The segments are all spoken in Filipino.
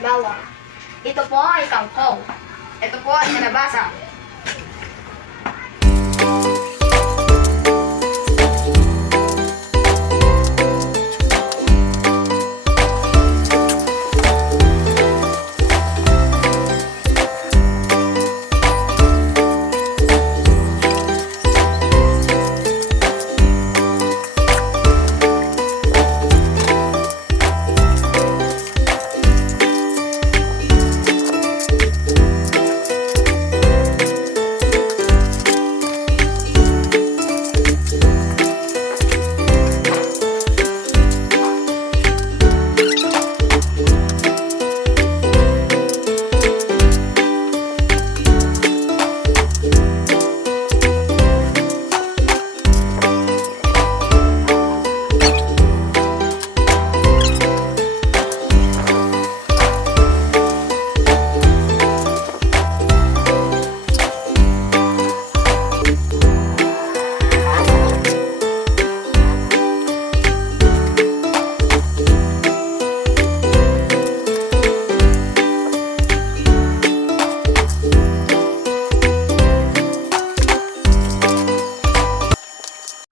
ay bawang. Ito po ay kangkong. Ito po ay kalabasa.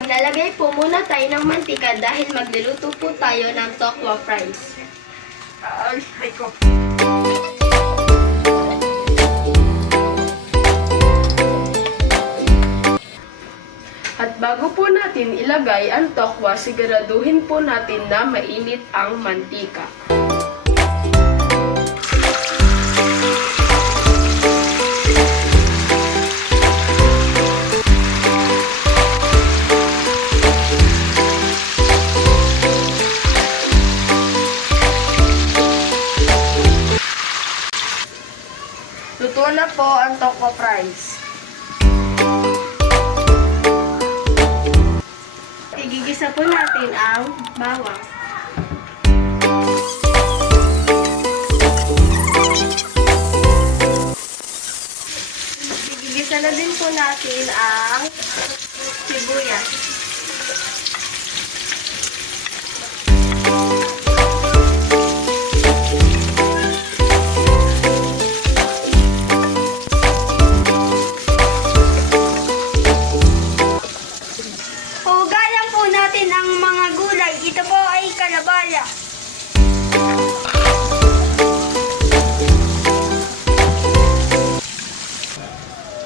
Lalagay po muna tayo ng mantika dahil magluluto po tayo ng tokwa fries. Ay ko. At bago po natin ilagay ang tokwa, siguraduhin po natin na mainit ang mantika. Luto na po ang tokwa fries. Igigisa po natin ang bawang. Igigisa na din po natin ang sibuyas. Hugayan po natin ang mga gulay. Ito po ay kalabasa.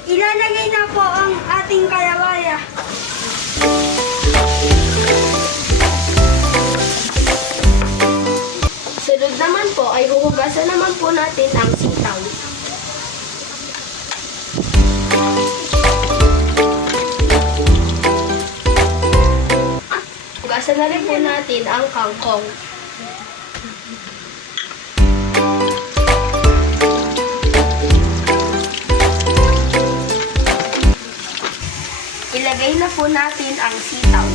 Ilalagay na po ang ating kalabasa. Sunod naman po ay huhugasan naman po natin ang sitaw. Hugasan na rin po natin ang kangkong. Ilagay na po natin ang sitaw.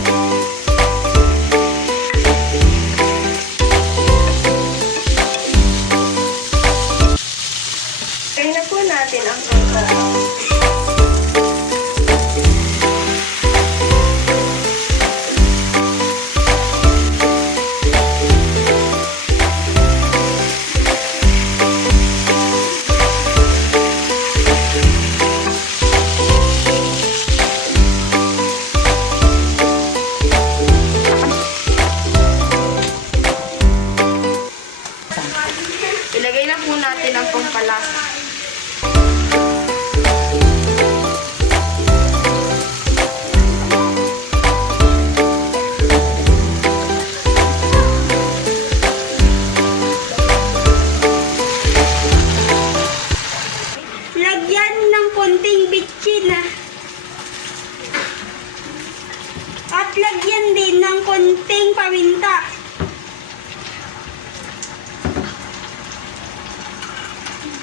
Ilagay na po natin ang kangkong. Ilagay na po natin ang pampalasa. Lagyan ng konting bitchin at lagyan din ng konting paminta.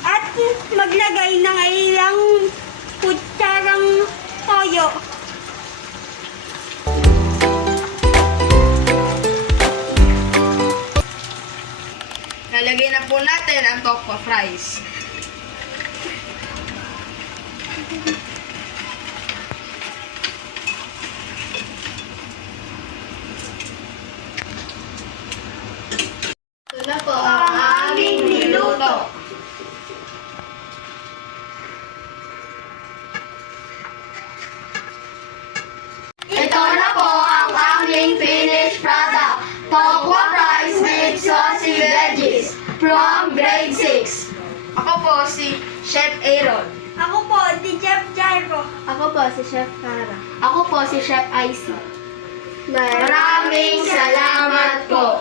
At maglagay ng ilang kutsarang toyo. Lalagay na po natin ang tokwa fries. Ito na po ang aming niluto. si Chef Aaron. Ako po, si Chef Jairo. Ako po si Chef Cara. Ako po si Chef Icy. Maraming salamat po!